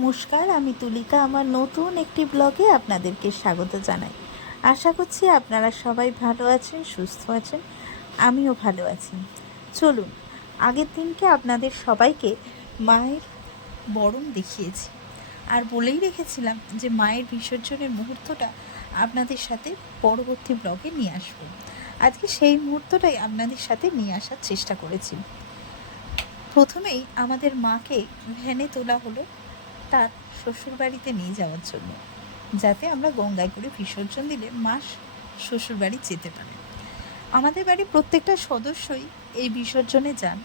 নমস্কার, আমি তুলিকা। আমার নতুন একটি ব্লগে আপনাদেরকে স্বাগত জানাই। আশা করছি আপনারা সবাই ভালো আছেন, সুস্থ আছেন। আমিও ভালো আছি। চলুন, আগের দিনকে আপনাদের সবাইকে মায়ের বরণ দেখিয়েছি আর বলেই রেখেছিলাম যে মায়ের বিসর্জনের মুহূর্তটা আপনাদের সাথে পরবর্তী ব্লগে নিয়ে আসবো। আজকে সেই মুহূর্তটাই আপনাদের সাথে নিয়ে আসার চেষ্টা করেছি। প্রথমেই আমাদের মাকে ভ্যানে তোলা হলো তার শ্বশুরবাড়িতে নিয়ে যাওয়ার জন্য, যাতে আমরা গঙ্গায় করে বিসর্জন দিলে মা শ্বশুরবাড়ি যেতে পারে। আমাদের বাড়ির প্রত্যেকটা সদস্যই এই বিসর্জনে যান,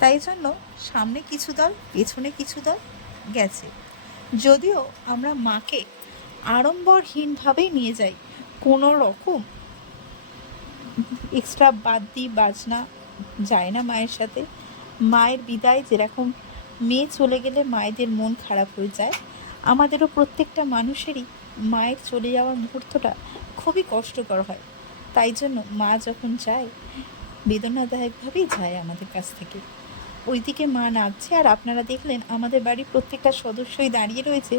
তাই জন্য সামনে কিছু দল, পেছনে কিছু দল গেছে। যদিও আমরা মাকে আড়ম্বরহীনভাবেই নিয়ে যাই, কোনো রকম এক্সট্রা বাদ্যি বাজনা যায় না মায়ের সাথে। মায়ের বিদায় যেরকম মেয়ে চলে গেলে মায়েদের মন খারাপ হয়ে যায়, আমাদেরও প্রত্যেকটা মানুষেরই মায়ের চলে যাওয়ার মুহূর্তটা খুবই কষ্টকর হয়। তাই জন্য মা যখন যায়, বেদনাদায়কভাবেই যায় আমাদের কাছ থেকে। ওইদিকে মা নাচছে আর আপনারা দেখলেন আমাদের বাড়ির প্রত্যেকটা সদস্যই দাঁড়িয়ে রয়েছে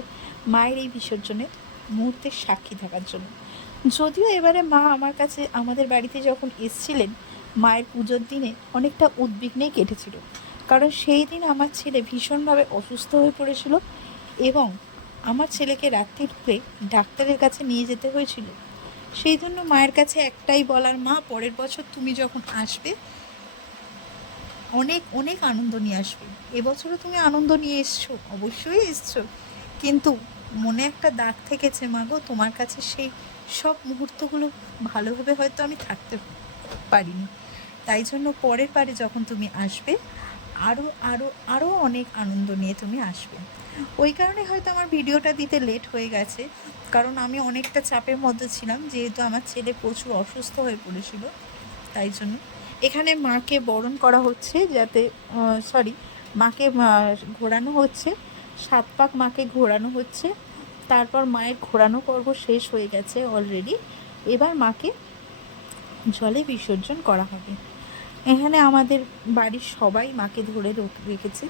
মায়ের এই বিসর্জনের মুহূর্তের সাক্ষী থাকার জন্য। যদিও এবারে মা আমার কাছে আমাদের বাড়িতে যখন এসছিলেন মায়ের পুজোর দিনে, অনেকটা উদ্বিগ্নেই কেটেছিল, কারণ সেই দিন আমার ছেলে ভীষণভাবে অসুস্থ হয়ে পড়েছিল এবং আমার ছেলেকে রাত্রিতে ডাক্তারের কাছে নিয়ে যেতে হয়েছিল। সেই জন্য মায়ের কাছে একটাই বলার, মা পরের বছর তুমি যখন আসবে অনেক অনেক আনন্দ নিয়ে আসবে। এবছরও তুমি আনন্দ নিয়ে এসছো, অবশ্যই এসছো, কিন্তু মনে একটা দাগ থেকেছে মা গো, তোমার কাছে সেই সব মুহূর্তগুলো ভালোভাবে হয়তো আমি থাকতে পারিনি। তাই জন্য পরের বারে যখন তুমি আসবে আরও আরও আরও অনেক আনন্দ নিয়ে তুমি আসবে। ওই কারণে হয়তো আমার ভিডিওটা দিতে লেট হয়ে গেছে, কারণ আমি অনেকটা চাপের মধ্যে ছিলাম, যেহেতু আমার ছেলে প্রচুর অসুস্থ হয়ে পড়েছিল। তাই জন্য এখানে মাকে বরণ করা হচ্ছে, যাতে মাকে ঘোরানো হচ্ছে, 7 পাক মাকে ঘোরানো হচ্ছে। তারপর মায়ের ঘোরানো পর্ব শেষ হয়ে গেছে অলরেডি। এবার মাকে জলে বিসর্জন করা হবে। এখানে আমাদের বাড়ির সবাই মাকে ধরে রেখেছে।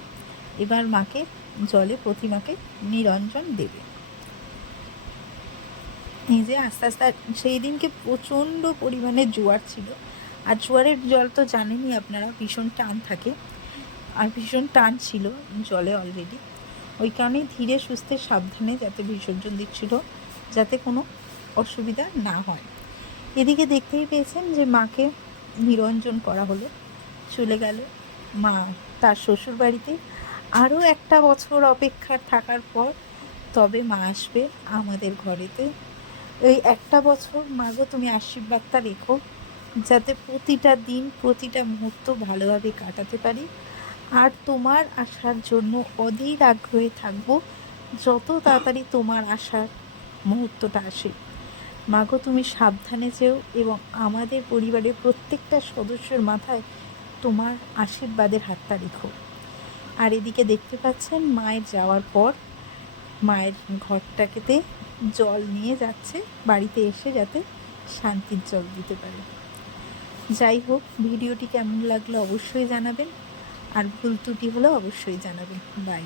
এবার মাকে জলে প্রতিমাকে নিরঞ্জন দেবে। এই যে আস্তে আস্তে, সেই দিনকে প্রচণ্ড পরিমাণে জোয়ার ছিল, আর জোয়ারের জল তো জানেনই আপনারা, ভীষণ টান থাকে, আর ভীষণ টান ছিল জলে অলরেডি। ওই কারণেই ধীরে সুস্থে সাবধানে যাতে বিসর্জন দিচ্ছিল, যাতে কোনো অসুবিধা না হয়। এদিকে দেখতেই পেয়েছেন যে মাকে নিরঞ্জন করা হলো, চলে গেল মা তার শ্বশুরবাড়িতে। আরও একটা বছর অপেক্ষা থাকার পর তবে মা আসবে আমাদের ঘরেতে। এই একটা বছর মাগো তুমি আশীর্বাদটা রেখো, যাতে প্রতিটা দিন প্রতিটা মুহূর্ত ভালোভাবে কাটাতে পারি, আর তোমার আসার জন্য অধীর আগ্রহে থাকবো, যত তাড়াতাড়ি তোমার আসার মুহূর্তটা আসে। মাগো তুমি সাবধানে যেও এবং আমাদের পরিবারের প্রত্যেকটা সদস্যের মাথায় তোমার আশীর্বাদের হাতটা রেখো। আর এদিকে দেখতে পাচ্ছেন মায়ের যাওয়ার পর মায়ের ঘরটাকেতে জল নিয়ে যাচ্ছে বাড়িতে এসে, যাতে শান্তির জল দিতে পারে। যাই হোক, ভিডিওটি কেমন লাগলো অবশ্যই জানাবেন, আর ভুল ত্রুটি হলে অবশ্যই জানাবেন। বাই।